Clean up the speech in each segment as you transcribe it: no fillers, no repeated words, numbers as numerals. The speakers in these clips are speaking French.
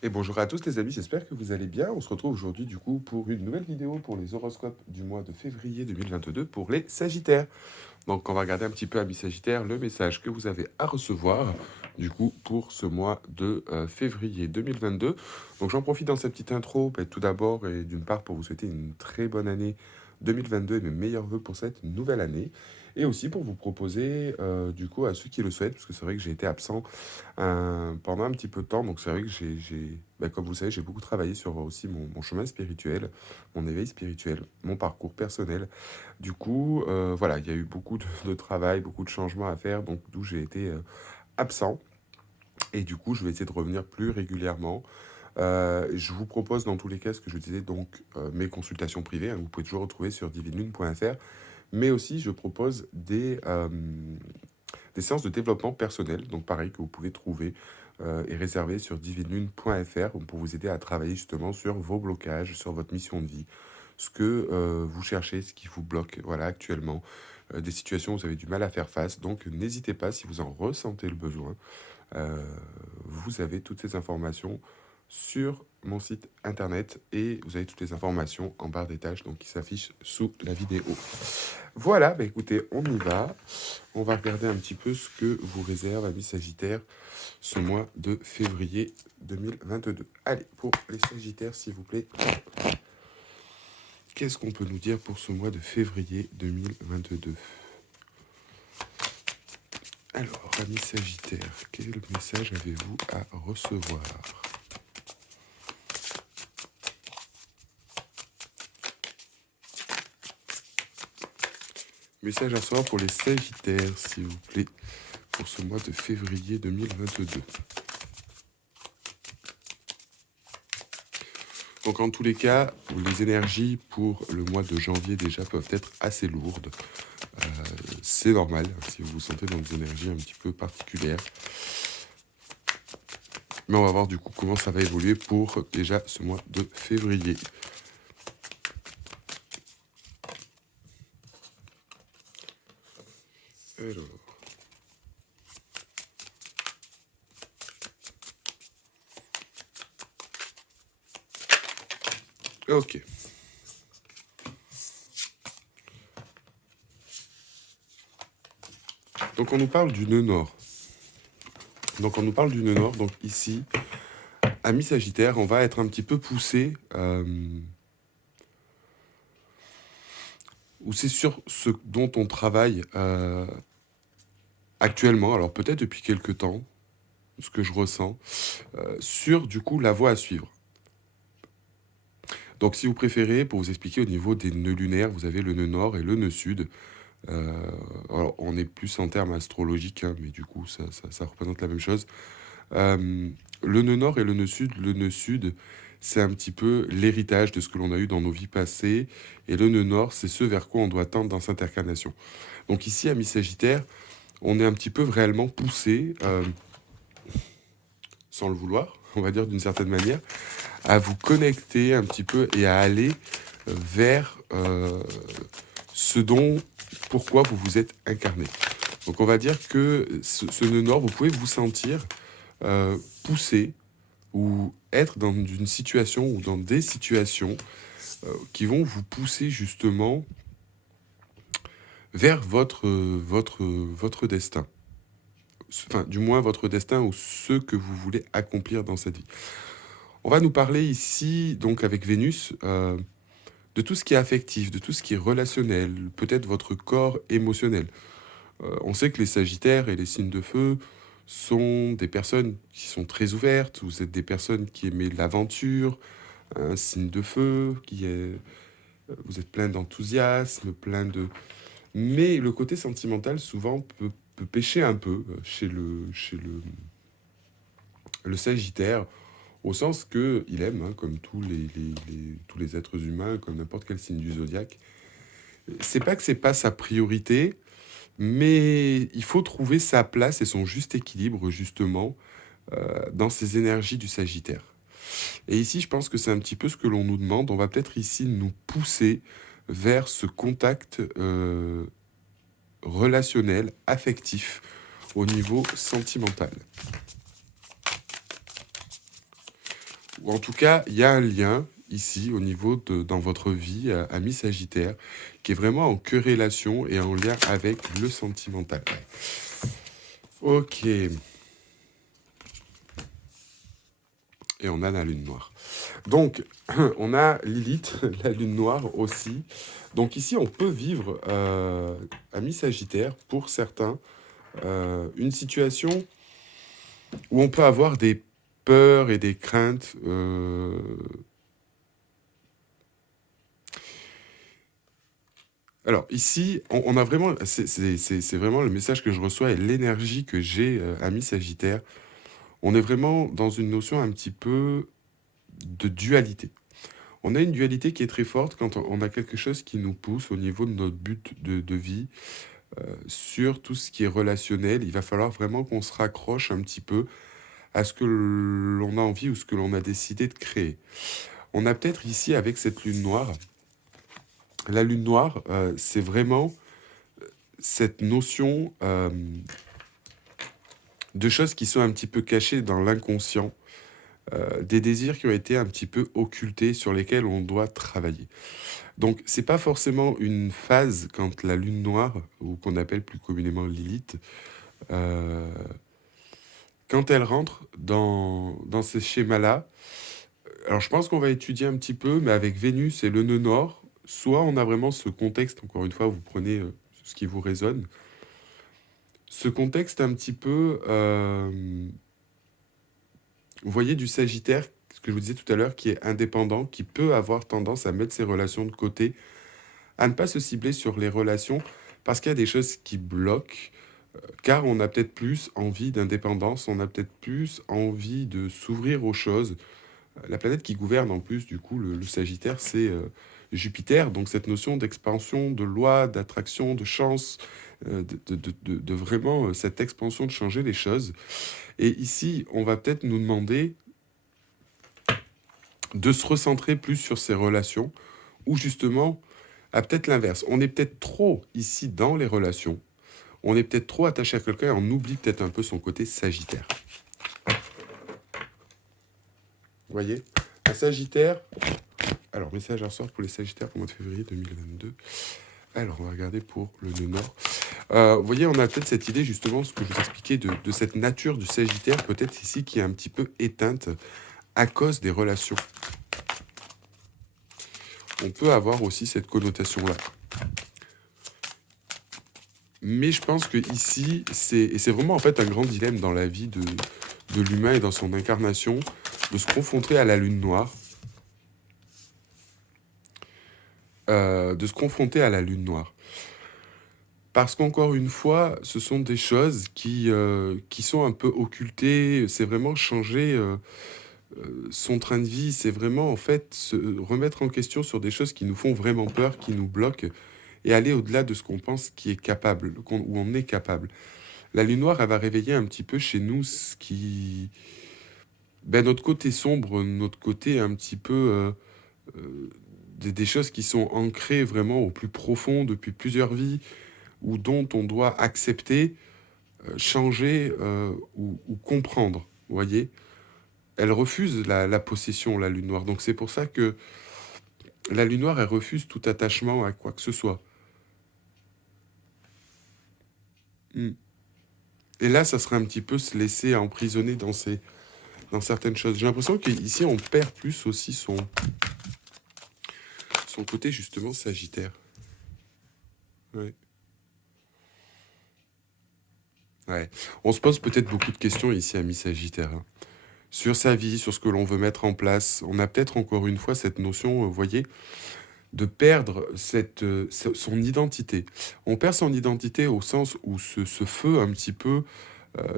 Et bonjour à tous les amis, j'espère que vous allez bien. On se retrouve aujourd'hui du coup pour une nouvelle vidéo pour les horoscopes du mois de février 2022 pour les Sagittaires. Donc on va regarder un petit peu, amis Sagittaires, le message que vous avez à recevoir du coup pour ce mois de février 2022. Donc j'en profite dans cette petite intro, tout d'abord et d'une part pour vous souhaiter une très bonne année 2022 et mes meilleurs voeux pour cette nouvelle année. Et aussi pour vous proposer du coup à ceux qui le souhaitent, parce que c'est vrai que j'ai été absent pendant un petit peu de temps. Donc c'est vrai que comme vous le savez, j'ai beaucoup travaillé sur aussi mon chemin spirituel, mon éveil spirituel, mon parcours personnel. Du coup, voilà, il y a eu beaucoup de travail, beaucoup de changements à faire, donc d'où j'ai été absent. Et du coup, je vais essayer de revenir plus régulièrement. Je vous propose dans tous les cas ce que je disais, donc mes consultations privées, hein, vous pouvez toujours retrouver sur divinelune.fr, mais aussi je propose des séances de développement personnel, donc pareil, que vous pouvez trouver et réserver sur divinelune.fr pour vous aider à travailler justement sur vos blocages, sur votre mission de vie, ce que vous cherchez, ce qui vous bloque voilà, actuellement, des situations où vous avez du mal à faire face. Donc n'hésitez pas si vous en ressentez le besoin. Euh, Vous avez toutes ces informations sur mon site internet et vous avez toutes les informations en barre des tâches donc qui s'affichent sous la vidéo. Voilà, écoutez, on y va. On va regarder un petit peu ce que vous réserve, amis Sagittaires, ce mois de février 2022. Allez, pour les Sagittaires, s'il vous plaît, qu'est-ce qu'on peut nous dire pour ce mois de février 2022? Alors, amis Sagittaires, quel message avez-vous à recevoir? Message à recevoir pour les Sagittaires, s'il vous plaît, pour ce mois de février 2022. Donc en tous les cas, les énergies pour le mois de janvier déjà peuvent être assez lourdes. C'est normal si vous vous sentez dans des énergies un petit peu particulières. Mais on va voir du coup comment ça va évoluer pour déjà ce mois de février. Alors. Ok. Donc on nous parle du nœud nord. Donc ici, amis Sagittaire, on va être un petit peu poussé, ou c'est sur ce dont on travaille actuellement, alors peut-être depuis quelques temps, ce que je ressens, sur du coup la voie à suivre. Donc si vous préférez, pour vous expliquer au niveau des nœuds lunaires, vous avez le nœud nord et le nœud sud. Alors on est plus en termes astrologiques, hein, mais du coup ça représente la même chose. Le nœud nord et le nœud sud, c'est un petit peu l'héritage de ce que l'on a eu dans nos vies passées. Et le nœud nord, c'est ce vers quoi on doit tendre dans cette incarnation. Donc ici, amis Sagittaire, on est un petit peu réellement poussé, sans le vouloir, on va dire d'une certaine manière, à vous connecter un petit peu et à aller vers ce dont, pourquoi vous vous êtes incarné. Donc on va dire que ce nœud nord, vous pouvez vous sentir poussé ou être dans une situation ou dans des situations qui vont vous pousser justement vers votre destin. Enfin, du moins votre destin ou ce que vous voulez accomplir dans cette vie. On va nous parler ici, donc avec Vénus, de tout ce qui est affectif, de tout ce qui est relationnel, peut-être votre corps émotionnel. On sait que les Sagittaires et les signes de feu sont des personnes qui sont très ouvertes, vous êtes des personnes qui aiment l'aventure, un signe de feu, vous êtes plein d'enthousiasme, plein de... Mais le côté sentimental, souvent, peut pêcher un peu le Sagittaire, au sens que il aime, hein, comme tous les êtres humains, comme n'importe quel signe du zodiaque. C'est pas que c'est pas sa priorité, mais il faut trouver sa place et son juste équilibre, justement, dans ces énergies du Sagittaire. Et ici, je pense que c'est un petit peu ce que l'on nous demande. On va peut-être ici nous pousser vers ce contact relationnel, affectif, au niveau sentimental. ou en tout cas, il y a un lien ici au niveau de dans votre vie, ami Sagittaire, qui est vraiment en corrélation et en lien avec le sentimental. OK, et on a la lune noire. Donc, on a Lilith, la lune noire aussi. Donc ici, on peut vivre, ami Sagittaire, pour certains, une situation où on peut avoir des peurs et des craintes. Alors ici, on a vraiment, c'est vraiment le message que je reçois et l'énergie que j'ai, ami Sagittaire. On est vraiment dans une notion un petit peu de dualité. On a une dualité qui est très forte quand on a quelque chose qui nous pousse au niveau de notre but de vie, sur tout ce qui est relationnel. Il va falloir vraiment qu'on se raccroche un petit peu à ce que l'on a envie ou ce que l'on a décidé de créer. On a peut-être ici avec cette lune noire, la lune noire, c'est vraiment cette notion de choses qui sont un petit peu cachées dans l'inconscient, des désirs qui ont été un petit peu occultés sur lesquels on doit travailler. Donc c'est pas forcément une phase quand la lune noire, ou qu'on appelle plus communément Lilith, euh, quand elle rentre dans ces schémas-là, alors je pense qu'on va étudier un petit peu, mais avec Vénus et le nœud nord, soit on a vraiment ce contexte, encore une fois, vous prenez ce qui vous résonne, ce contexte un petit peu, vous voyez, du Sagittaire, ce que je vous disais tout à l'heure, qui est indépendant, qui peut avoir tendance à mettre ses relations de côté, à ne pas se cibler sur les relations, parce qu'il y a des choses qui bloquent, car on a peut-être plus envie d'indépendance, on a peut-être plus envie de s'ouvrir aux choses. La planète qui gouverne en plus, du coup, le Sagittaire, c'est Jupiter, donc cette notion d'expansion, de loi, d'attraction, de chance, de vraiment cette expansion de changer les choses. Et ici, on va peut-être nous demander de se recentrer plus sur ces relations, ou justement, à peut-être l'inverse. On est peut-être trop ici dans les relations, on est peut-être trop attaché à quelqu'un et on oublie peut-être un peu son côté Sagittaire. Vous voyez? Un Sagittaire. Alors, message à soir pour les Sagittaires pour le mois de février 2022. Alors, on va regarder pour le nœud nord. Vous voyez, on a peut-être cette idée, justement, ce que je vous expliquais, de cette nature du Sagittaire, peut-être ici, qui est un petit peu éteinte à cause des relations. On peut avoir aussi cette connotation-là. Mais je pense que ici, c'est vraiment en fait un grand dilemme dans la vie de l'humain et dans son incarnation, de se confronter à la lune noire. De se confronter à la lune noire. Parce qu'encore une fois, ce sont des choses qui sont un peu occultées. C'est vraiment changer son train de vie. C'est vraiment en fait se remettre en question sur des choses qui nous font vraiment peur, qui nous bloquent, et aller au-delà de ce qu'on pense qui est capable, où on est capable. La lune noire, elle va réveiller un petit peu chez nous ce qui... Ben, notre côté sombre, notre côté un petit peu... des choses qui sont ancrées vraiment au plus profond depuis plusieurs vies, ou dont on doit accepter, changer ou comprendre. Vous voyez? Elle refuse la possession, la lune noire. Donc c'est pour ça que la lune noire, elle refuse tout attachement à quoi que ce soit. Mm. Et là, ça serait un petit peu se laisser emprisonner dans certaines choses. J'ai l'impression qu'ici, on perd plus aussi son côté justement sagittaire. Ouais. Ouais. On se pose peut-être beaucoup de questions ici, ami Sagittaire, hein. Sur sa vie, sur ce que l'on veut mettre en place. On a peut-être encore une fois cette notion, vous voyez, de perdre son identité. On perd son identité au sens où ce feu un petit peu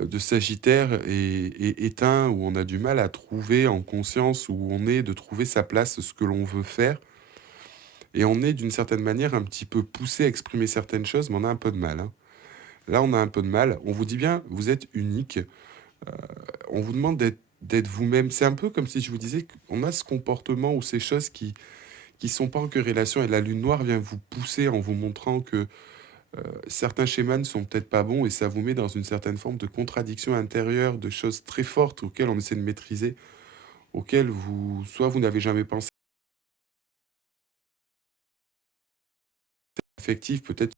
de Sagittaire est éteint, où on a du mal à trouver en conscience, où on est de trouver sa place, ce que l'on veut faire. Et on est d'une certaine manière un petit peu poussé à exprimer certaines choses, mais on a un peu de mal, hein. Là, on a un peu de mal. On vous dit bien, vous êtes unique. On vous demande d'être vous-même. C'est un peu comme si je vous disais qu'on a ce comportement ou ces choses qui sont pas en corrélation, et la lune noire vient vous pousser en vous montrant que certains schémas ne sont peut-être pas bons, et ça vous met dans une certaine forme de contradiction intérieure, de choses très fortes auxquelles on essaie de maîtriser. auxquelles soit vous n'avez jamais pensé, affectif, peut-être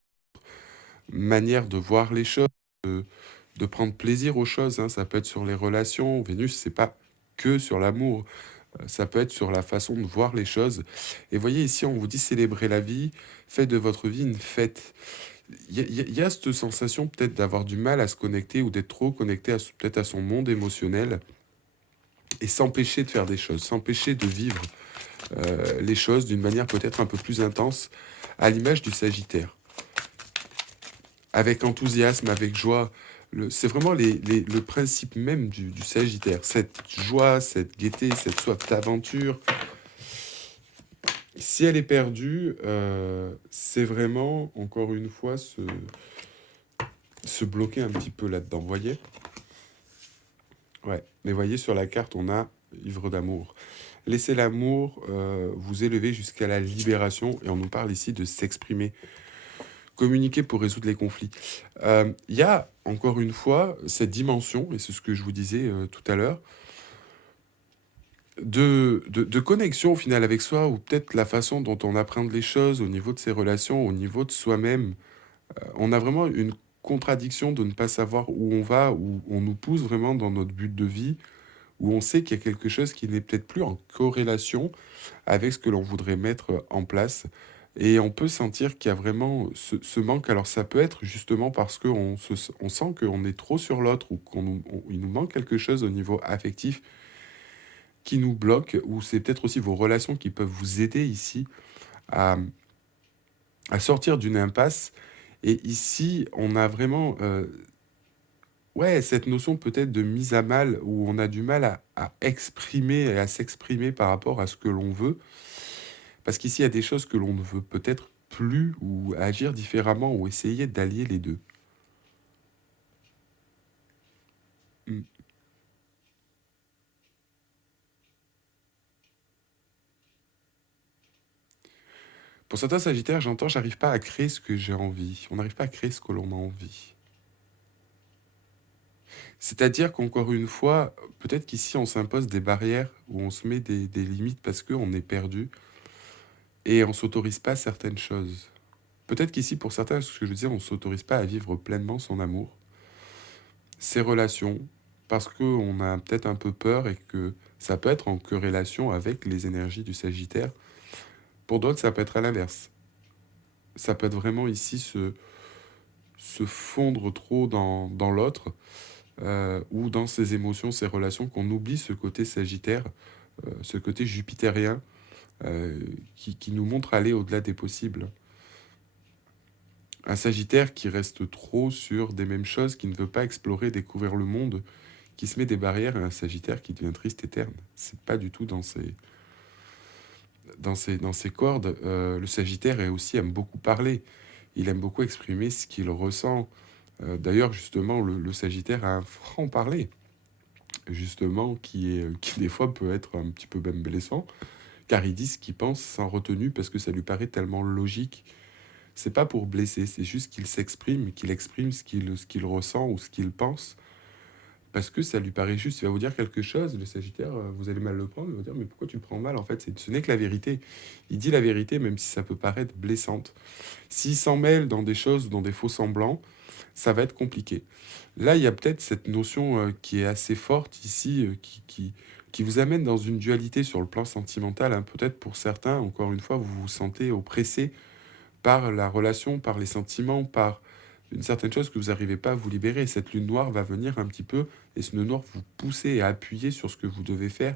manière de voir les choses, de, de prendre plaisir aux choses, hein. Ça peut être sur les relations. Vénus, c'est pas que sur l'amour. Ça peut être sur la façon de voir les choses. Et voyez, ici, on vous dit célébrer la vie, faites de votre vie une fête. Il y a cette sensation peut-être d'avoir du mal à se connecter ou d'être trop connecté peut-être à son monde émotionnel et s'empêcher de faire des choses, s'empêcher de vivre les choses d'une manière peut-être un peu plus intense, à l'image du Sagittaire. Avec enthousiasme, avec joie. C'est vraiment le principe même du Sagittaire. Cette joie, cette gaieté, cette soif d'aventure. Si elle est perdue, c'est vraiment, encore une fois, se bloquer un petit peu là-dedans. Vous voyez? Ouais. Mais voyez, sur la carte, on a ivre d'amour. Laissez l'amour vous élever jusqu'à la libération. Et on nous parle ici de s'exprimer. Communiquer pour résoudre les conflits. Il y a, encore une fois, cette dimension, et c'est ce que je vous disais tout à l'heure, de connexion au final avec soi, ou peut-être la façon dont on apprend les choses au niveau de ses relations, au niveau de soi-même. On a vraiment une contradiction de ne pas savoir où on va, où on nous pousse vraiment dans notre but de vie, où on sait qu'il y a quelque chose qui n'est peut-être plus en corrélation avec ce que l'on voudrait mettre en place. Et on peut sentir qu'il y a vraiment ce manque. Alors ça peut être justement parce on sent qu'on est trop sur l'autre ou il nous manque quelque chose au niveau affectif qui nous bloque, ou c'est peut-être aussi vos relations qui peuvent vous aider ici à, à sortir d'une impasse. Et ici, on a vraiment ouais, cette notion peut-être de mise à mal, où on a du mal à exprimer et à s'exprimer par rapport à ce que l'on veut. Parce qu'ici, il y a des choses que l'on ne veut peut-être plus, ou agir différemment, ou essayer d'allier les deux. Mm. Pour certains Sagittaires, j'entends, j'arrive pas à créer ce que j'ai envie. On n'arrive pas à créer ce que l'on a envie. C'est-à-dire qu'encore une fois, peut-être qu'ici, on s'impose des barrières, ou on se met des limites parce qu'on est perdu, et on s'autorise pas certaines choses. Peut-être qu'ici, pour certains, ce que je veux dire, on s'autorise pas à vivre pleinement son amour, ses relations, parce qu'on a peut-être un peu peur et que ça peut être en corrélation avec les énergies du Sagittaire. Pour d'autres, ça peut être à l'inverse. Ça peut être vraiment ici se fondre trop dans l'autre, ou dans ses émotions, ses relations, qu'on oublie ce côté Sagittaire, ce côté jupitérien, qui nous montre aller au-delà des possibles. Un Sagittaire qui reste trop sur des mêmes choses, qui ne veut pas explorer, découvrir le monde, qui se met des barrières, et un Sagittaire qui devient triste et terne. C'est pas du tout dans ses cordes. Le Sagittaire aussi aime beaucoup parler. Il aime beaucoup exprimer ce qu'il ressent. D'ailleurs, justement, le Sagittaire a un franc-parler, justement, qui des fois peut être un petit peu même blessant, car il dit ce qu'il pense sans retenue, parce que ça lui paraît tellement logique. C'est pas pour blesser, c'est juste qu'il s'exprime, qu'il exprime ce qu'il ressent ou ce qu'il pense, parce que ça lui paraît juste. Il va vous dire quelque chose, le Sagittaire, vous allez mal le prendre, il va vous dire, mais pourquoi tu le prends mal? En fait, ce n'est que la vérité. Il dit la vérité, même si ça peut paraître blessante. S'il s'en mêle dans des choses, dans des faux semblants, ça va être compliqué. Là, il y a peut-être cette notion qui est assez forte ici, qui vous amène dans une dualité sur le plan sentimental, hein. Peut-être pour certains, encore une fois, vous vous sentez oppressé par la relation, par les sentiments, par une certaine chose que vous n'arrivez pas à vous libérer. Cette lune noire va venir un petit peu, et ce nœud noir vous pousser et appuyer sur ce que vous devez faire,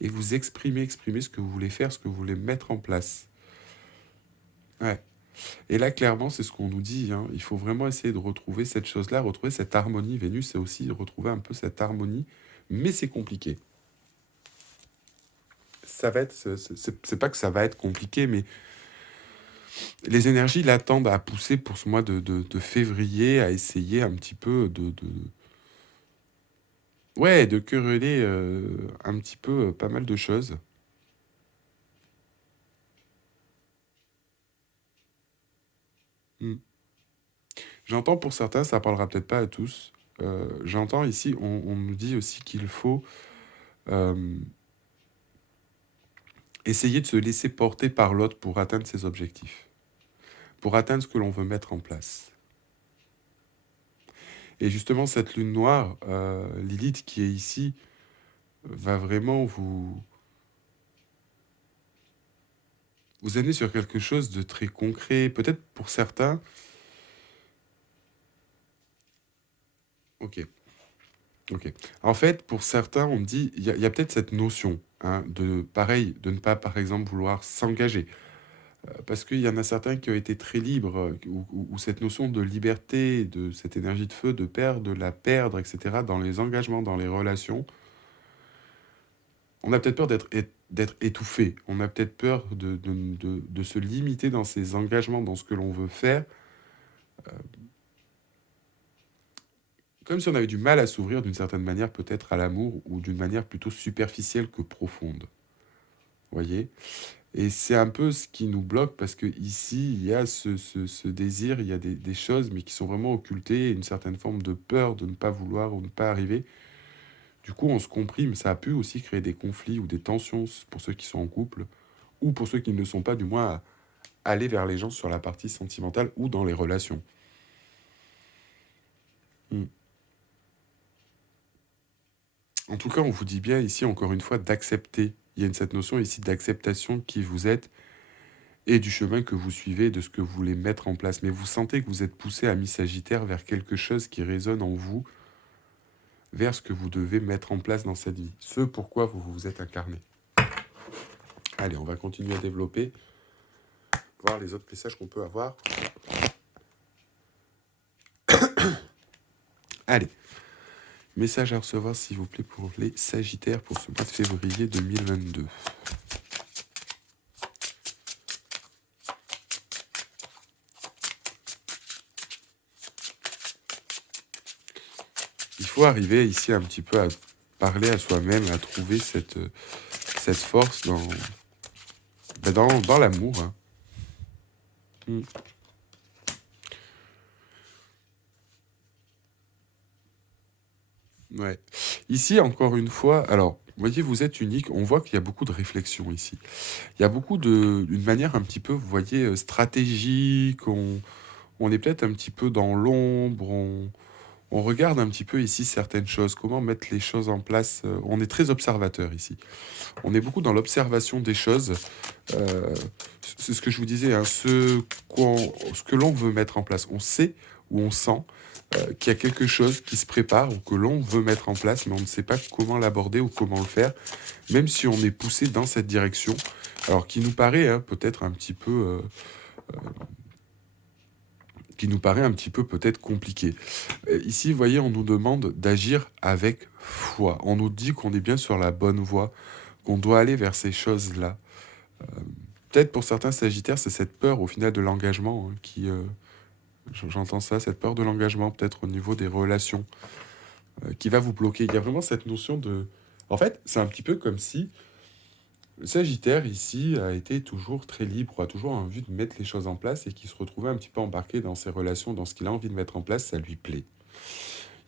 et vous exprimer ce que vous voulez faire, ce que vous voulez mettre en place. Ouais. Et là, clairement, c'est ce qu'on nous dit, hein. Il faut vraiment essayer de retrouver cette chose-là, retrouver cette harmonie. Vénus, c'est aussi retrouver un peu cette harmonie, mais c'est compliqué. Ça va être, c'est pas que ça va être compliqué, mais les énergies là tendent à pousser pour ce mois de février, à essayer un petit peu ouais, de quereller un petit peu pas mal de choses. Hmm. J'entends pour certains, ça parlera peut-être pas à tous. J'entends ici, on nous dit aussi qu'il faut euh, essayer de se laisser porter par l'autre pour atteindre ses objectifs, pour atteindre ce que l'on veut mettre en place. Et justement, cette lune noire, Lilith qui est ici, va vraiment vous amener sur quelque chose de très concret. Peut-être pour certains... Ok. En fait, pour certains, on me dit, il y a peut-être cette notion, hein, pareil, de ne pas, par exemple, vouloir s'engager. Parce qu'il y en a certains qui ont été très libres, où cette notion de liberté, de cette énergie de feu, de la perdre, etc., dans les engagements, dans les relations, on a peut-être peur d'être étouffé. On a peut-être peur de se limiter dans ses engagements, dans ce que l'on veut faire, comme si on avait du mal à s'ouvrir d'une certaine manière, peut-être à l'amour, ou d'une manière plutôt superficielle que profonde. Vous voyez? Et c'est un peu ce qui nous bloque, parce que ici, il y a ce désir, il y a des choses, mais qui sont vraiment occultées, une certaine forme de peur de ne pas vouloir ou ne pas arriver. Du coup, on se comprime. Ça a pu aussi créer des conflits ou des tensions pour ceux qui sont en couple, ou pour ceux qui ne le sont pas, du moins, à aller vers les gens sur la partie sentimentale ou dans les relations. Hmm. En tout cas, on vous dit bien ici, encore une fois, d'accepter. Il y a cette notion ici d'acceptation qui vous êtes, et du chemin que vous suivez, de ce que vous voulez mettre en place. Mais vous sentez que vous êtes poussé à mi-sagittaire vers quelque chose qui résonne en vous, vers ce que vous devez mettre en place dans cette vie, ce pourquoi vous vous êtes incarné. Allez, on va continuer à développer, voir les autres messages qu'on peut avoir. Allez, message à recevoir, s'il vous plaît, pour les Sagittaires pour ce mois de février 2022. Il faut arriver ici un petit peu à parler à soi-même, à trouver cette force dans l'amour. Hein. Ouais. Ici, encore une fois, alors, vous voyez, vous êtes unique. On voit qu'il y a beaucoup de réflexion ici. Il y a beaucoup d'une manière un petit peu, vous voyez, stratégique. On est peut-être un petit peu dans l'ombre. On regarde un petit peu ici certaines choses, comment mettre les choses en place. On est très observateur ici. On est beaucoup dans l'observation des choses. C'est ce que je vous disais, hein, ce que l'on veut mettre en place. On sait ou on sent qu'il y a quelque chose qui se prépare ou que l'on veut mettre en place, mais on ne sait pas comment l'aborder ou comment le faire, même si on est poussé dans cette direction, alors qui nous paraît peut-être un petit peu... qui nous paraît un petit peu peut-être compliqué. Ici, vous voyez, on nous demande d'agir avec foi. On nous dit qu'on est bien sur la bonne voie, qu'on doit aller vers ces choses-là. Peut-être pour certains Sagittaires, c'est cette peur au final de l'engagement qui... J'entends ça, cette peur de l'engagement, peut-être au niveau des relations, qui va vous bloquer. Il y a vraiment cette notion de... En fait, c'est un petit peu comme si le Sagittaire, ici, a été toujours très libre, a toujours envie de mettre les choses en place et qui se retrouvait un petit peu embarqué dans ses relations, dans ce qu'il a envie de mettre en place, ça lui plaît.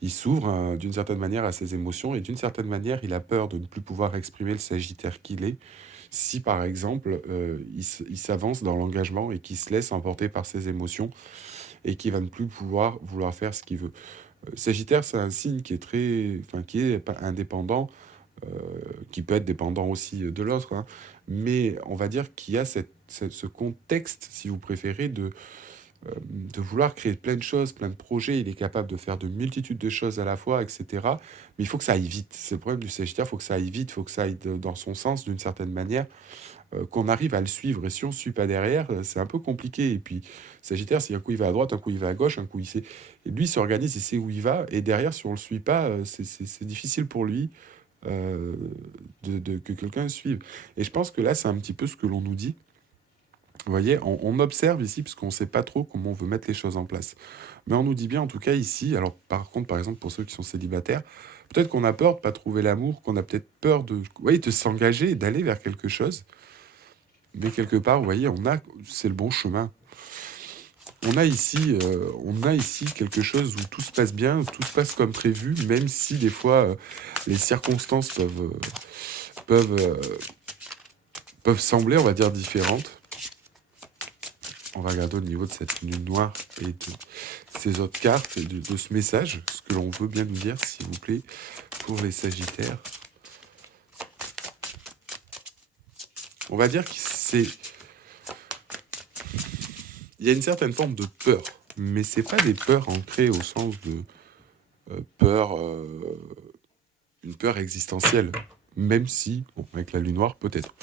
Il s'ouvre d'une certaine manière à ses émotions et d'une certaine manière, il a peur de ne plus pouvoir exprimer le Sagittaire qu'il est si, par exemple, il s'avance dans l'engagement et qu'il se laisse emporter par ses émotions et qui va ne plus vouloir faire ce qu'il veut. Sagittaire, c'est un signe qui est qui est indépendant, qui peut être dépendant aussi de l'autre, hein, mais on va dire qu'il y a ce contexte, si vous préférez, de vouloir créer plein de choses, plein de projets. Il est capable de faire de multitudes de choses à la fois, etc. Mais il faut que ça aille vite. C'est le problème du Sagittaire, il faut que ça aille vite, il faut que ça aille dans son sens d'une certaine manière. Qu'on arrive à le suivre. Et si on ne suit pas derrière, c'est un peu compliqué. Et puis, Sagittaire, c'est un coup il va à droite, un coup il va à gauche, un coup il sait... Et lui, il s'organise, il sait où il va. Et derrière, si on ne le suit pas, c'est difficile pour lui que quelqu'un le suive. Et je pense que là, c'est un petit peu ce que l'on nous dit. Vous voyez, on observe ici, parce qu'on ne sait pas trop comment on veut mettre les choses en place. Mais on nous dit bien, en tout cas ici, alors par contre, par exemple, pour ceux qui sont célibataires, peut-être qu'on a peur de ne pas trouver l'amour, qu'on a peut-être peur de s'engager, d'aller vers quelque chose. Mais quelque part, vous voyez, c'est le bon chemin. On a ici quelque chose où tout se passe bien, tout se passe comme prévu, même si des fois les circonstances peuvent peuvent sembler, on va dire, différentes. On va regarder au niveau de cette lune noire et de ces autres cartes et de ce message, ce que l'on veut bien nous dire, s'il vous plaît, pour les Sagittaires. On va dire qu'il y a une certaine forme de peur, mais c'est pas des peurs ancrées au sens de peur, une peur existentielle, même si, bon, avec la lune noire, peut-être.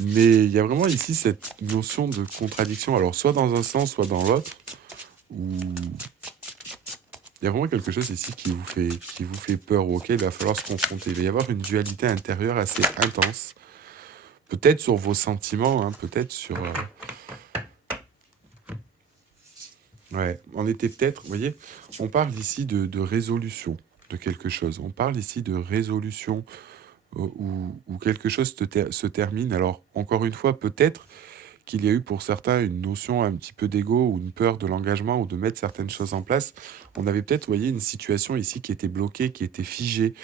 Mais il y a vraiment ici cette notion de contradiction, alors soit dans un sens, soit dans l'autre, où il y a vraiment quelque chose ici qui vous fait peur, ou auquel il va falloir se confronter. Il va y avoir une dualité intérieure assez intense, peut-être sur vos sentiments, hein, peut-être sur... Ouais, on était peut-être, vous voyez, on parle ici de résolution de quelque chose. On parle ici de résolution où quelque chose se termine. Alors, encore une fois, peut-être qu'il y a eu pour certains une notion un petit peu d'ego ou une peur de l'engagement ou de mettre certaines choses en place. On avait peut-être, vous voyez, une situation ici qui était bloquée, qui était figée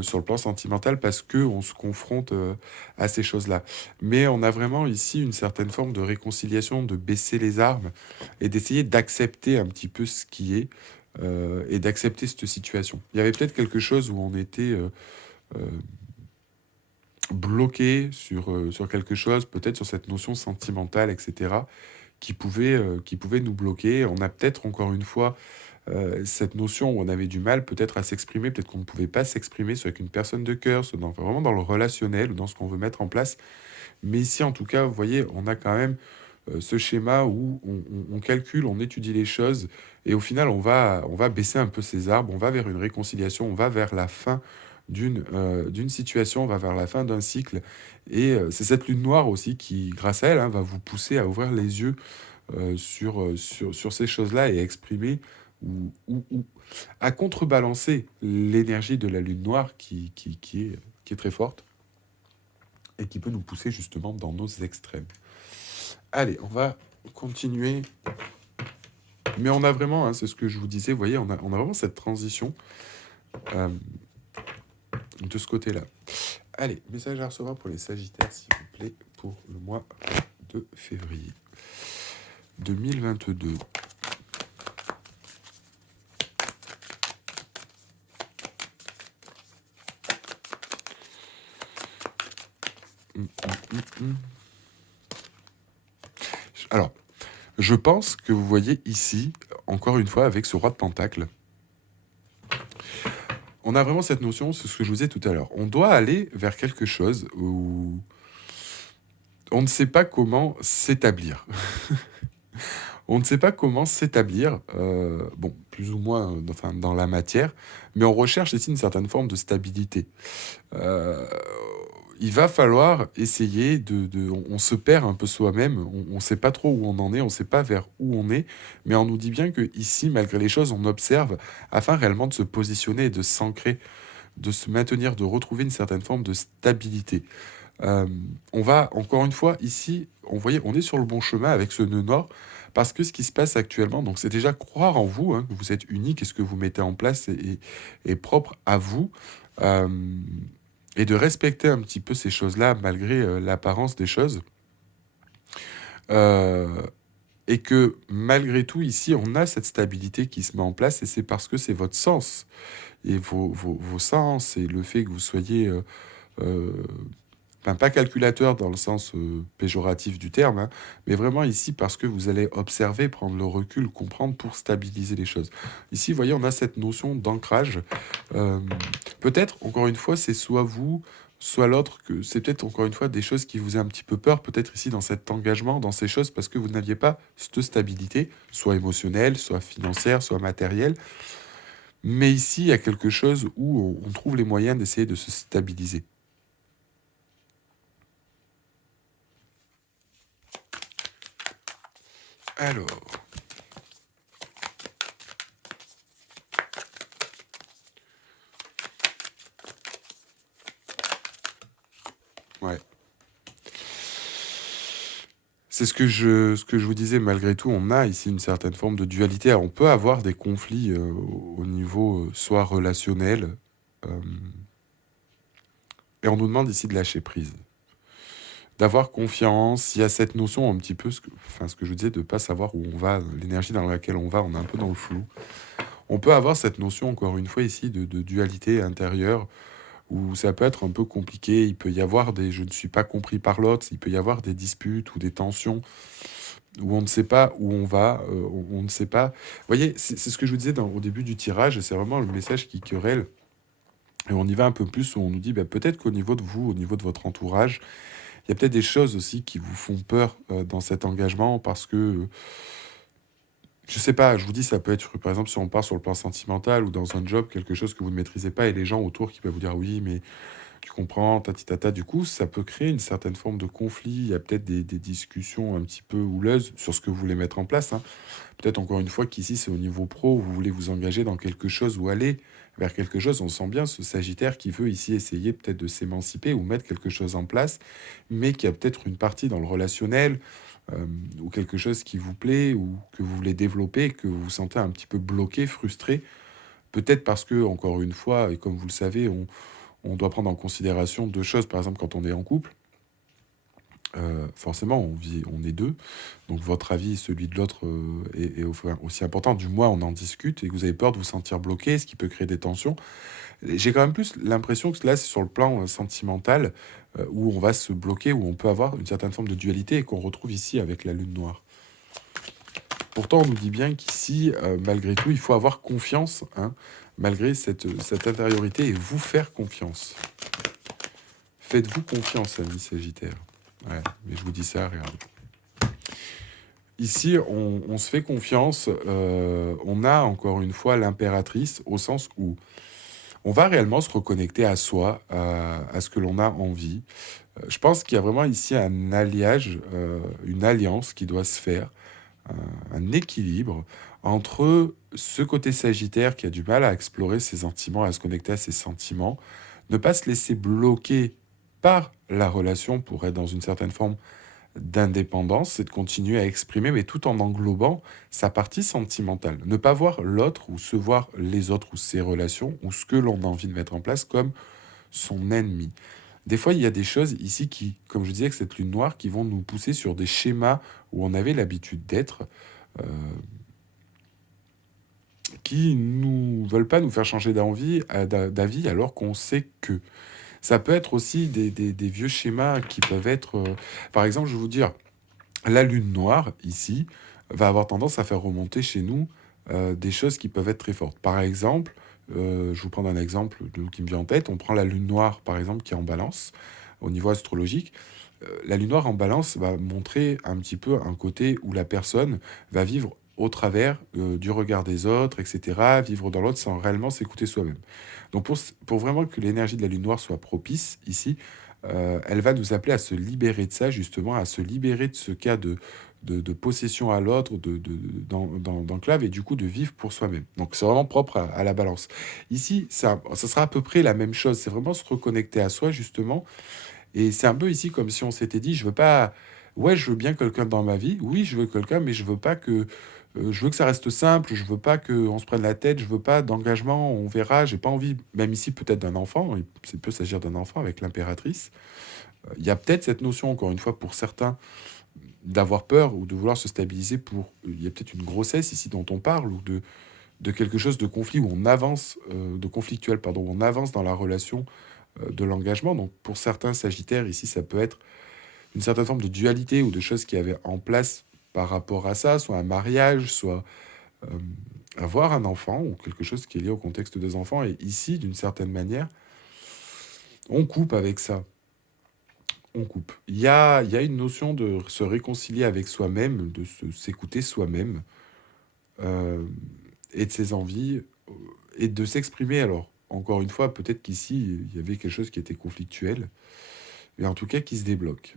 sur le plan sentimental parce qu'on se confronte à ces choses-là. Mais on a vraiment ici une certaine forme de réconciliation, de baisser les armes et d'essayer d'accepter un petit peu ce qui est et d'accepter cette situation. Il y avait peut-être quelque chose où on était euh, bloqué sur quelque chose, peut-être sur cette notion sentimentale, etc., qui pouvait nous bloquer. On a peut-être encore une fois cette notion où on avait du mal peut-être à s'exprimer, peut-être qu'on ne pouvait pas s'exprimer soit avec une personne de cœur, soit vraiment dans le relationnel ou dans ce qu'on veut mettre en place. Mais ici, en tout cas, vous voyez, on a quand même ce schéma où on calcule, on étudie les choses et au final, on va baisser un peu ses arbres, on va vers une réconciliation, on va vers la fin d'une situation, on va vers la fin d'un cycle. Et c'est cette lune noire aussi qui, grâce à elle, hein, va vous pousser à ouvrir les yeux sur ces choses-là et à exprimer ou à contrebalancer l'énergie de la lune noire qui est très forte et qui peut nous pousser justement dans nos extrêmes. Allez, on va continuer. Mais on a vraiment, hein, c'est ce que je vous disais, vous voyez, on a vraiment cette transition euh, de ce côté-là. Allez, message à recevoir pour les Sagittaires, s'il vous plaît, pour le mois de février 2022. Alors, je pense que vous voyez ici, encore une fois, avec ce roi de Pentacle, on a vraiment cette notion, c'est ce que je vous disais tout à l'heure. On doit aller vers quelque chose où on ne sait pas comment s'établir. On ne sait pas comment s'établir, bon, plus ou moins enfin, dans la matière, mais on recherche ici une certaine forme de stabilité. Euh, il va falloir essayer on se perd un peu soi-même, on ne sait pas trop où on en est, on ne sait pas vers où on est, mais on nous dit bien que ici, malgré les choses, on observe afin réellement de se positionner et de s'ancrer, de se maintenir, de retrouver une certaine forme de stabilité. On va, encore une fois, ici, on est sur le bon chemin avec ce nœud nord, parce que ce qui se passe actuellement, donc c'est déjà croire en vous, hein, que vous êtes unique et ce que vous mettez en place est propre à vous, euh, et de respecter un petit peu ces choses-là malgré l'apparence des choses. Euh, et que malgré tout, ici, on a cette stabilité qui se met en place, et c'est parce que c'est votre sens, et vos sens, et le fait que vous soyez... euh, enfin, pas calculateur dans le sens péjoratif du terme, hein, mais vraiment ici parce que vous allez observer, prendre le recul, comprendre pour stabiliser les choses. Ici, vous voyez, on a cette notion d'ancrage. Euh, Peut-être, encore une fois, c'est soit vous, soit l'autre, que c'est peut-être encore une fois des choses qui vous aient un petit peu peur, peut-être ici dans cet engagement, dans ces choses, parce que vous n'aviez pas cette stabilité, soit émotionnelle, soit financière, soit matérielle. Mais ici, il y a quelque chose où on trouve les moyens d'essayer de se stabiliser. Alors, ouais. C'est ce que je vous disais, malgré tout, on a ici une certaine forme de dualité. Alors, on peut avoir des conflits au niveau soit relationnel, euh, et on nous demande ici de lâcher prise. d'avoir confiance. Il y a cette notion un petit peu, ce que je vous disais, de ne pas savoir où on va, l'énergie dans laquelle on est un peu dans le flou. On peut avoir cette notion, encore une fois ici, de dualité intérieure, où ça peut être un peu compliqué. Il peut y avoir des je ne suis pas compris par l'autre, il peut y avoir des disputes ou des tensions, où on ne sait pas où on va, on ne sait pas. Vous voyez, c'est ce que je vous disais au début du tirage, c'est vraiment le message qui querelle. Et on y va un peu plus, où on nous dit bah, peut-être qu'au niveau de vous, au niveau de votre entourage, il y a peut-être des choses aussi qui vous font peur dans cet engagement parce que, je sais pas, je vous dis, ça peut être, par exemple, si on part sur le plan sentimental ou dans un job, quelque chose que vous ne maîtrisez pas et les gens autour qui peuvent vous dire oui, mais tu comprends, tatitata. Du coup, ça peut créer une certaine forme de conflit. Il y a peut-être des discussions un petit peu houleuses sur ce que vous voulez mettre en place, hein. Peut-être encore une fois qu'ici, c'est au niveau pro, vous voulez vous engager dans quelque chose ou aller vers quelque chose. On sent bien ce Sagittaire qui veut ici essayer peut-être de s'émanciper ou mettre quelque chose en place, mais qui a peut-être une partie dans le relationnel ou quelque chose qui vous plaît ou que vous voulez développer, que vous vous sentez un petit peu bloqué, frustré. Peut-être parce que, encore une fois, et comme vous le savez, on doit prendre en considération deux choses. Par exemple, quand on est en couple, forcément, on est deux. Donc votre avis, celui de l'autre enfin, aussi important. Du moins, on en discute et que vous avez peur de vous sentir bloqué, ce qui peut créer des tensions. J'ai quand même plus l'impression que là, c'est sur le plan sentimental, où on va se bloquer, où on peut avoir une certaine forme de dualité et qu'on retrouve ici avec la lune noire. Pourtant, on nous dit bien qu'ici, malgré tout, il faut avoir confiance, hein, malgré cette intériorité, et vous faire confiance. Faites-vous confiance, amis Sagittaire. Ouais, mais je vous dis ça, regardez. Ici, on se fait confiance. On a encore une fois l'impératrice au sens où on va réellement se reconnecter à soi, à ce que l'on a envie. Je pense qu'il y a vraiment ici un alliage, une alliance qui doit se faire, un équilibre entre ce côté Sagittaire qui a du mal à explorer ses sentiments, à se connecter à ses sentiments, ne pas se laisser bloquer par la relation pour être dans une certaine forme d'indépendance, c'est de continuer à exprimer, mais tout en englobant sa partie sentimentale. Ne pas voir l'autre ou se voir les autres ou ses relations ou ce que l'on a envie de mettre en place comme son ennemi. Des fois, il y a des choses ici qui, comme je disais, avec cette lune noire, qui vont nous pousser sur des schémas où on avait l'habitude d'être, euh, qui nous veulent pas nous faire changer d'avis alors qu'on sait que. Ça peut être aussi des vieux schémas qui peuvent être... par exemple, je vais vous dire, la lune noire, ici, va avoir tendance à faire remonter chez nous des choses qui peuvent être très fortes. Par exemple, je vous prends un exemple qui me vient en tête. On prend la lune noire, par exemple, qui est en balance, au niveau astrologique. La lune noire en balance va montrer un petit peu un côté où la personne va vivre au travers du regard des autres, etc., vivre dans l'autre sans réellement s'écouter soi-même. Donc pour vraiment que l'énergie de la lune noire soit propice ici, elle va nous appeler à se libérer de ça, justement, à se libérer de ce cas de possession à l'autre, d'enclave, et du coup de vivre pour soi-même. Donc c'est vraiment propre à la balance. Ici, ça sera à peu près la même chose. C'est vraiment se reconnecter à soi, justement, et c'est un peu ici comme si on s'était dit, je veux pas, ouais, je veux bien quelqu'un dans ma vie, oui, je veux quelqu'un, mais je veux pas que, je veux que ça reste simple, je veux pas qu'on se prenne la tête, je veux pas d'engagement, on verra, j'ai pas envie, même ici peut-être d'un enfant, il peut s'agir d'un enfant avec l'impératrice. Il y a peut-être cette notion, encore une fois, pour certains, d'avoir peur ou de vouloir se stabiliser pour, il y a peut-être une grossesse ici dont on parle, ou de quelque chose de conflit où on avance, de conflictuel, pardon, où on avance dans la relation de l'engagement. Donc pour certains Sagittaires, ici, ça peut être une certaine forme de dualité ou de choses qui avaient en place par rapport à ça, soit un mariage, soit euh, avoir un enfant ou quelque chose qui est lié au contexte des enfants. Et ici, d'une certaine manière, on coupe avec ça. On coupe. Il y a une notion de se réconcilier avec soi-même, de s'écouter soi-même euh, et de ses envies et de s'exprimer. Alors, encore une fois, peut-être qu'ici, il y avait quelque chose qui était conflictuel, mais en tout cas qui se débloque.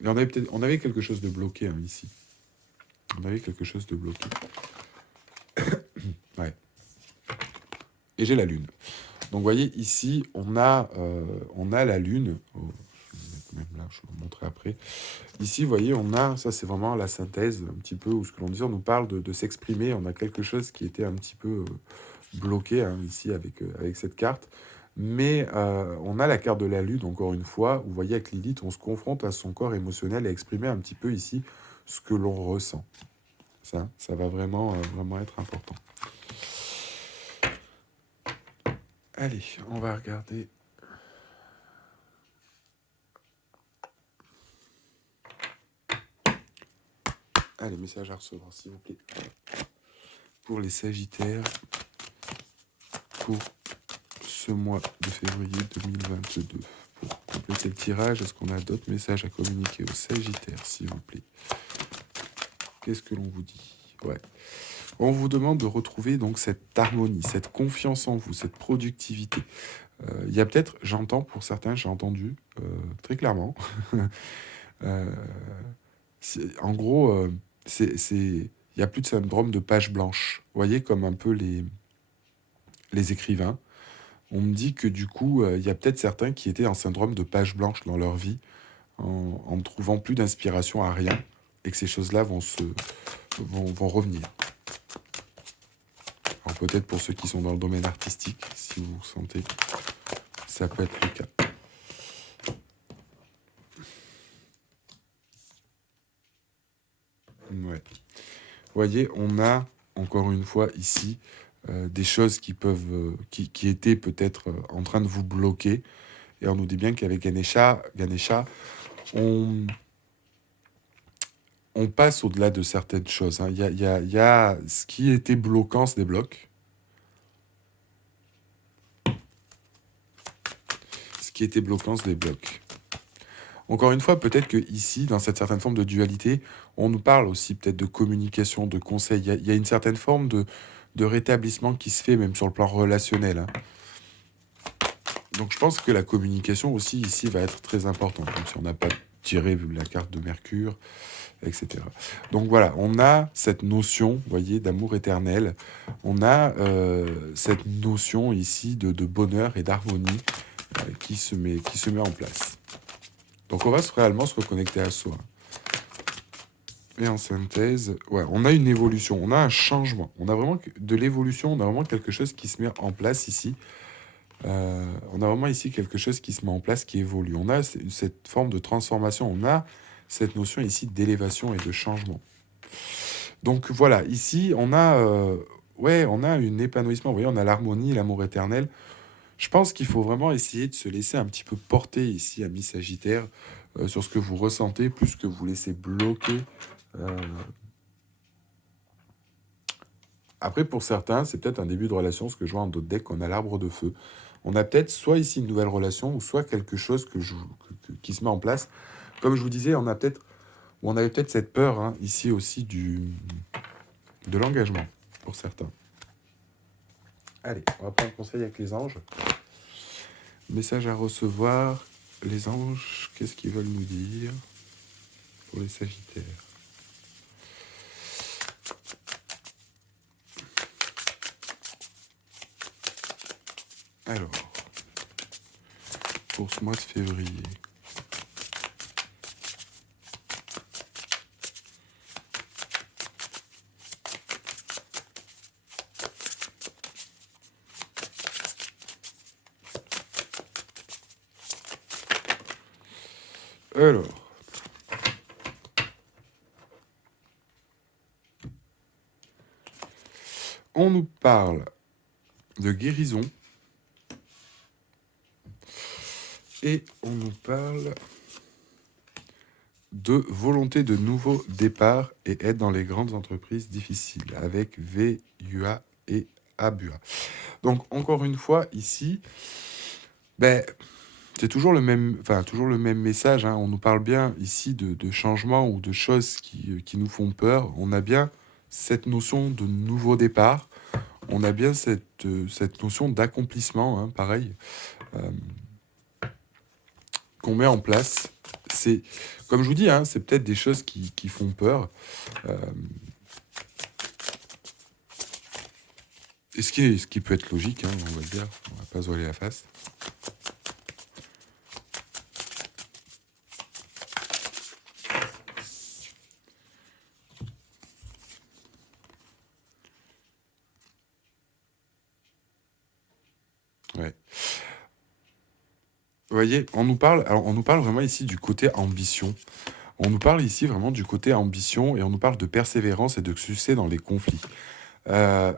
Et on avait quelque chose de bloqué hein, ici. On avait quelque chose de bloqué. Ouais. Et j'ai la lune. Donc, vous voyez, ici, on a la lune. Oh, je vais mettre même là, je vais vous montrer après. Ici, vous voyez, on a, ça c'est vraiment la synthèse, un petit peu, où ce que l'on dit, on nous parle de s'exprimer. On a quelque chose qui était un petit peu bloqué hein, ici avec cette carte. Mais on a la carte de la Lune, encore une fois. Vous voyez, avec Lilith, on se confronte à son corps émotionnel et exprimer un petit peu ici ce que l'on ressent. Ça va vraiment être important. Allez, on va regarder. Allez, message à recevoir, s'il vous plaît. Pour les Sagittaires, pour ce mois de février 2022. Pour compléter le tirage, est-ce qu'on a d'autres messages à communiquer aux Sagittaires, s'il vous plaît? Qu'est-ce que l'on vous dit? Ouais. On vous demande de retrouver donc cette harmonie, cette confiance en vous, cette productivité. Il y a peut-être, j'entends pour certains, j'ai entendu très clairement. euh, en gros, il n'y a plus de syndrome de page blanche. Vous voyez, comme un peu les écrivains. On me dit que du coup, il y a peut-être certains qui étaient en syndrome de page blanche dans leur vie, en ne trouvant plus d'inspiration à rien, et que ces choses-là vont revenir. Alors peut-être pour ceux qui sont dans le domaine artistique, si vous sentez, ça peut être le cas. Ouais. Vous voyez, on a encore une fois ici des choses qui étaient peut-être en train de vous bloquer. Et on nous dit bien qu'avec Ganesha, on passe au-delà de certaines choses. Hein. Il y a ce qui était bloquant se débloque. Ce qui était bloquant se débloque. Encore une fois, peut-être que ici, dans cette certaine forme de dualité, on nous parle aussi peut-être de communication, de conseil. Il y a une certaine forme de rétablissement qui se fait, même sur le plan relationnel. Hein. Donc je pense que la communication aussi ici va être très importante, même si on n'a pas tiré la carte de Mercure, etc. Donc voilà, on a cette notion, vous voyez, d'amour éternel. On a cette notion ici de bonheur et d'harmonie qui se met en place. Donc on va réellement se reconnecter à soi. Et en synthèse, ouais, on a une évolution, on a un changement. On a vraiment de l'évolution, on a vraiment quelque chose qui se met en place ici. On a vraiment ici quelque chose qui se met en place, qui évolue. On a cette forme de transformation, on a cette notion ici d'élévation et de changement. Donc voilà, ici, on a un épanouissement. Vous voyez, on a l'harmonie, l'amour éternel. Je pense qu'il faut vraiment essayer de se laisser un petit peu porter ici, amis Sagittaire, sur ce que vous ressentez, plus que vous laissez bloquer. Après, pour certains, c'est peut-être un début de relation, ce que je vois en d'autres decks, on a l'arbre de feu. On a peut-être soit ici une nouvelle relation, ou soit quelque chose qui se met en place. Comme je vous disais, on avait peut-être cette peur hein, ici aussi de l'engagement, pour certains. Allez, on va prendre conseil avec les anges. Message à recevoir. Les anges, qu'est-ce qu'ils veulent nous dire pour les Sagittaires? Alors, pour ce mois de février. Alors, on nous parle de guérison et on nous parle de volonté de nouveau départ et aide dans les grandes entreprises difficiles avec VUA et ABUA. Donc encore une fois ici, c'est toujours le même message. Hein. On nous parle bien ici de changements ou de choses qui nous font peur. On a bien cette notion de nouveau départ. On a bien cette notion d'accomplissement, hein, pareil, qu'on met en place. C'est, comme je vous dis, hein, c'est peut-être des choses qui font peur. Et ce qui peut être logique, hein, on va le dire, on va pas se voiler la face. Ouais. Vous voyez, on nous parle vraiment ici du côté ambition. On nous parle ici vraiment du côté ambition et on nous parle de persévérance et de succès dans les conflits.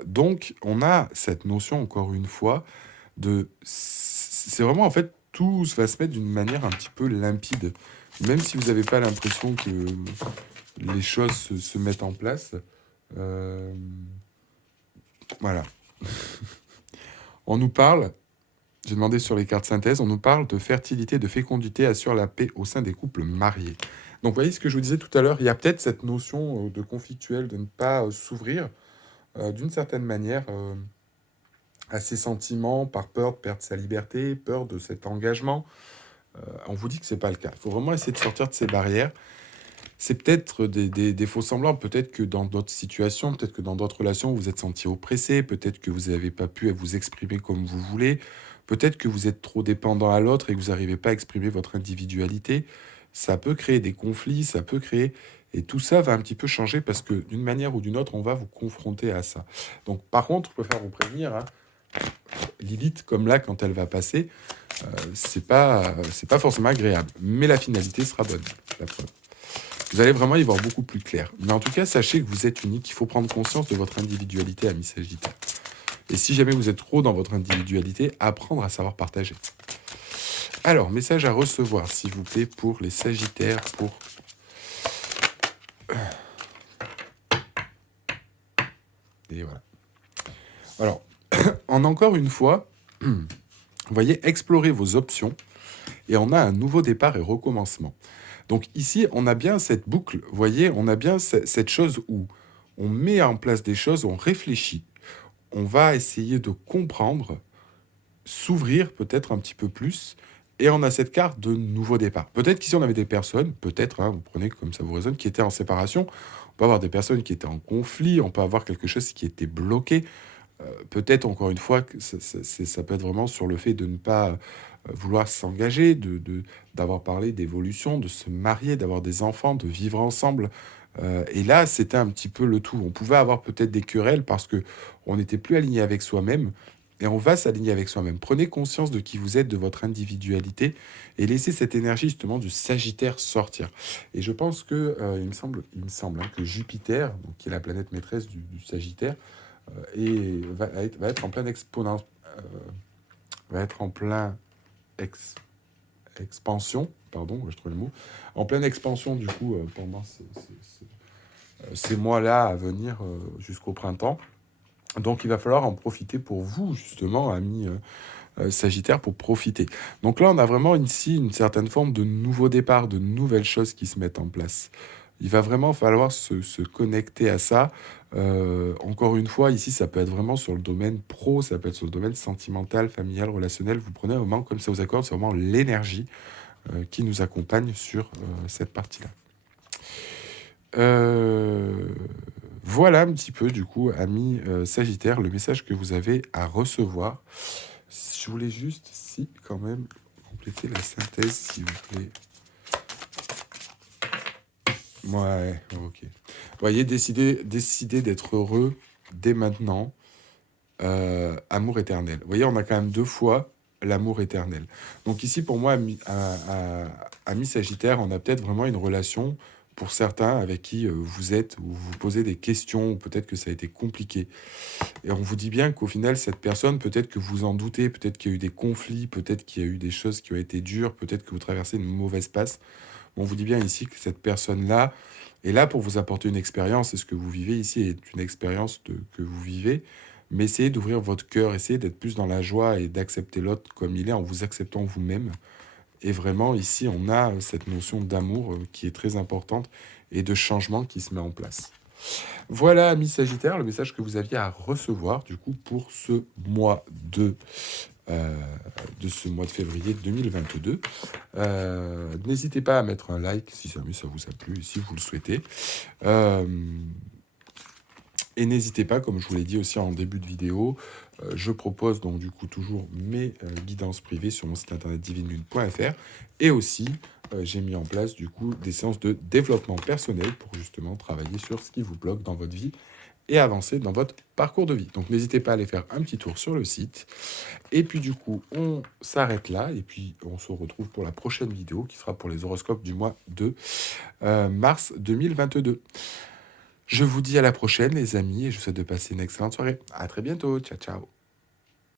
Donc, on a cette notion, encore une fois, de... C'est vraiment, en fait, tout va se mettre d'une manière un petit peu limpide. Même si vous n'avez pas l'impression que les choses se mettent en place. Euh, voilà. On nous parle, j'ai demandé sur les cartes synthèse, on nous parle de fertilité, de fécondité, assure la paix au sein des couples mariés. Donc, vous voyez ce que je vous disais tout à l'heure, il y a peut-être cette notion de conflictuel, de ne pas s'ouvrir d'une certaine manière à ses sentiments, par peur de perdre sa liberté, peur de cet engagement. On vous dit que c'est pas le cas. Il faut vraiment essayer de sortir de ces barrières. C'est peut-être des faux semblants, peut-être que dans d'autres situations, peut-être que dans d'autres relations, vous vous êtes senti oppressé, peut-être que vous n'avez pas pu vous exprimer comme vous voulez, peut-être que vous êtes trop dépendant à l'autre et que vous n'arrivez pas à exprimer votre individualité. Ça peut créer des conflits, ça peut créer... Et tout ça va un petit peu changer parce que d'une manière ou d'une autre, on va vous confronter à ça. Donc par contre, je préfère vous prévenir, hein, Lilith, comme là, quand elle va passer, c'est pas forcément agréable. Mais la finalité sera bonne, la preuve. Vous allez vraiment y voir beaucoup plus clair. Mais en tout cas, sachez que vous êtes unique. Il faut prendre conscience de votre individualité, ami Sagittaire. Et si jamais vous êtes trop dans votre individualité, apprendre à savoir partager. Alors, message à recevoir, s'il vous plaît, pour les Sagittaires, pour... Et voilà. Alors, encore une fois, vous voyez, explorez vos options et on a un nouveau départ et recommencement. Donc ici, on a bien cette boucle, vous voyez, on a bien cette chose où on met en place des choses, on réfléchit, on va essayer de comprendre, s'ouvrir peut-être un petit peu plus, et on a cette carte de nouveau départ. Peut-être qu'ici, on avait des personnes, peut-être, hein, vous prenez comme ça vous résonne, qui étaient en séparation, on peut avoir des personnes qui étaient en conflit, on peut avoir quelque chose qui était bloqué. Peut-être, encore une fois, que ça peut être vraiment sur le fait de ne pas vouloir s'engager, d'avoir parlé d'évolution, de se marier, d'avoir des enfants, de vivre ensemble. Et là, c'était un petit peu le tout. On pouvait avoir peut-être des querelles parce que on n'était plus aligné avec soi-même et on va s'aligner avec soi-même. Prenez conscience de qui vous êtes, de votre individualité et laissez cette énergie justement du Sagittaire sortir. Et je pense que, il me semble hein, que Jupiter, donc, qui est la planète maîtresse du Sagittaire, et va être en pleine va être en plein expansion, pardon, je trouve le mot, en pleine expansion du coup pendant ces mois-là à venir jusqu'au printemps. Donc il va falloir en profiter pour vous, justement, amis Sagittaire, pour profiter. Donc là, on a vraiment ici une certaine forme de nouveau départ, de nouvelles choses qui se mettent en place. Il va vraiment falloir se connecter à ça. Encore une fois, ici, ça peut être vraiment sur le domaine pro, ça peut être sur le domaine sentimental, familial, relationnel. Vous prenez un moment comme ça vous accorde, c'est vraiment l'énergie qui nous accompagne sur cette partie-là. Voilà un petit peu, du coup, amis Sagittaire, le message que vous avez à recevoir. Je voulais juste, si, quand même, compléter la synthèse, s'il vous plaît. Ouais, ok. Vous voyez, décider d'être heureux dès maintenant, amour éternel. Vous voyez, on a quand même deux fois l'amour éternel. Donc ici, pour moi, ami Sagittaire, on a peut-être vraiment une relation, pour certains, avec qui vous êtes, ou vous posez des questions, ou peut-être que ça a été compliqué. Et on vous dit bien qu'au final, cette personne, peut-être que vous en doutez, peut-être qu'il y a eu des conflits, peut-être qu'il y a eu des choses qui ont été dures, peut-être que vous traversez une mauvaise passe. On vous dit bien ici que cette personne-là est là pour vous apporter une expérience. Et ce que vous vivez ici est une expérience que vous vivez. Mais essayez d'ouvrir votre cœur, essayez d'être plus dans la joie et d'accepter l'autre comme il est en vous acceptant vous-même. Et vraiment, ici, on a cette notion d'amour qui est très importante et de changement qui se met en place. Voilà, amis Sagittaire, le message que vous aviez à recevoir, du coup, pour ce mois de février 2022. N'hésitez pas à mettre un like si jamais ça vous a plu, si vous le souhaitez. Et n'hésitez pas, comme je vous l'ai dit aussi en début de vidéo, je propose donc du coup toujours mes guidances privées sur mon site internet divinelune.fr et aussi j'ai mis en place du coup des séances de développement personnel pour justement travailler sur ce qui vous bloque dans votre vie et avancer dans votre parcours de vie. Donc n'hésitez pas à aller faire un petit tour sur le site. Et puis du coup, on s'arrête là et puis on se retrouve pour la prochaine vidéo qui sera pour les horoscopes du mois de mars 2022. Je vous dis à la prochaine les amis et je vous souhaite de passer une excellente soirée. À très bientôt. Ciao ciao.